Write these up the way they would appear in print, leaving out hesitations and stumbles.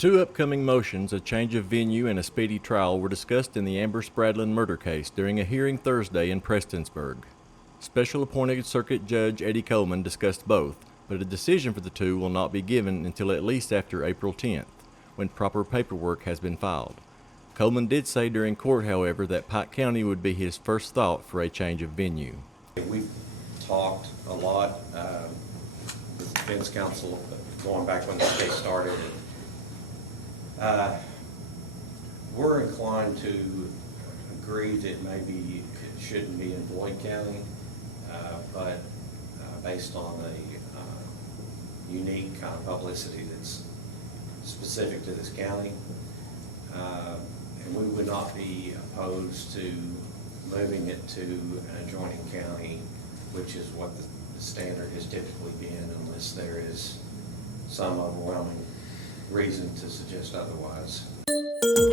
Two upcoming motions, a change of venue and a speedy trial, were discussed in the Amber Spradlin murder case during a hearing Thursday in Prestonsburg. Special appointed Circuit Judge Eddie Coleman discussed both, but a decision for the two will not be given until at least after April 10th, when proper paperwork has been filed. Coleman did say during court, however, that Pike County would be his first thought for a change of venue. We've talked a lot with the defense counsel going back when this case started. We're inclined to agree that maybe it shouldn't be in Floyd County, but based on the unique kind of publicity that's specific to this county, and we would not be opposed to moving it to an adjoining county, which is what the standard has typically been, unless there is some overwhelming reason to suggest otherwise.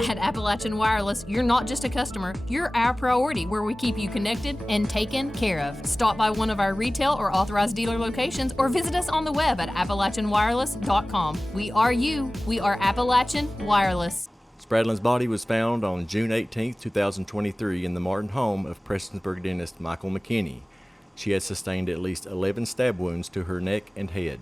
At Appalachian Wireless, you're not just a customer, you're our priority, where we keep you connected and taken care of. Stop by one of our retail or authorized dealer locations or visit us on the web at appalachianwireless.com. We are you. We are Appalachian Wireless. Spradlin's body was found on June 18, 2023 in the Martin home of Prestonsburg dentist Michael McKinney. She had sustained at least 11 stab wounds to her neck and head.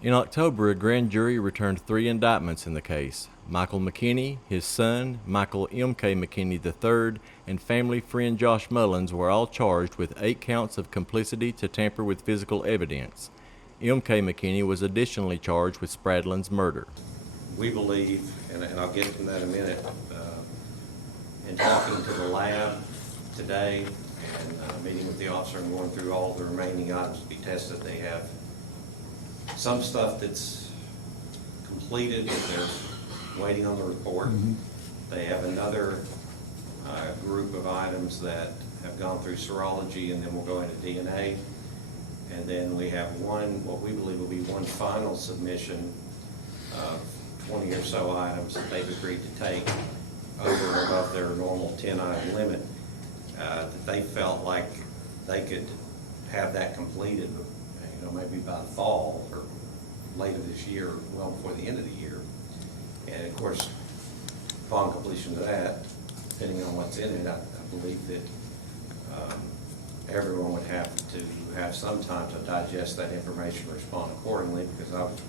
In October, a grand jury returned 3 indictments in the case. Michael McKinney, his son, Michael M.K. McKinney III, and family friend Josh Mullins were all charged with 8 counts of complicity to tamper with physical evidence. M.K. McKinney was additionally charged with Spradlin's murder. We believe, and I'll get into that in a minute, in talking to the lab today and meeting with the officer and going through all the remaining items to be tested, they have some stuff that's completed, they're waiting on the report. They have another group of items that have gone through serology and then will go into DNA. And then we have what we believe will be one final submission of 20 or so items that they've agreed to take over and above their normal 10-item limit, that they felt like they could have that completed, maybe by the fall or later this year, well before the end of the year. And of course, upon completion of that, depending on what's in it, I believe that everyone would have to have some time to digest that information and respond accordingly, because I would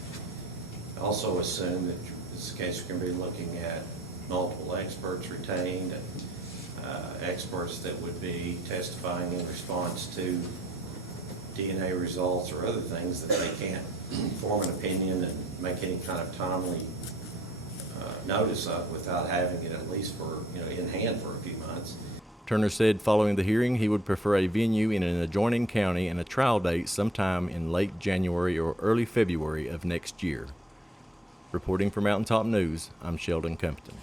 also assume that this case we're going to be looking at multiple experts retained, and experts that would be testifying in response to DNA results or other things that they can't form an opinion and make any kind of timely notice of without having it at least for, in hand for a few months. Turner said following the hearing he would prefer a venue in an adjoining county and a trial date sometime in late January or early February of next year. Reporting for Mountaintop News, I'm Sheldon Compton.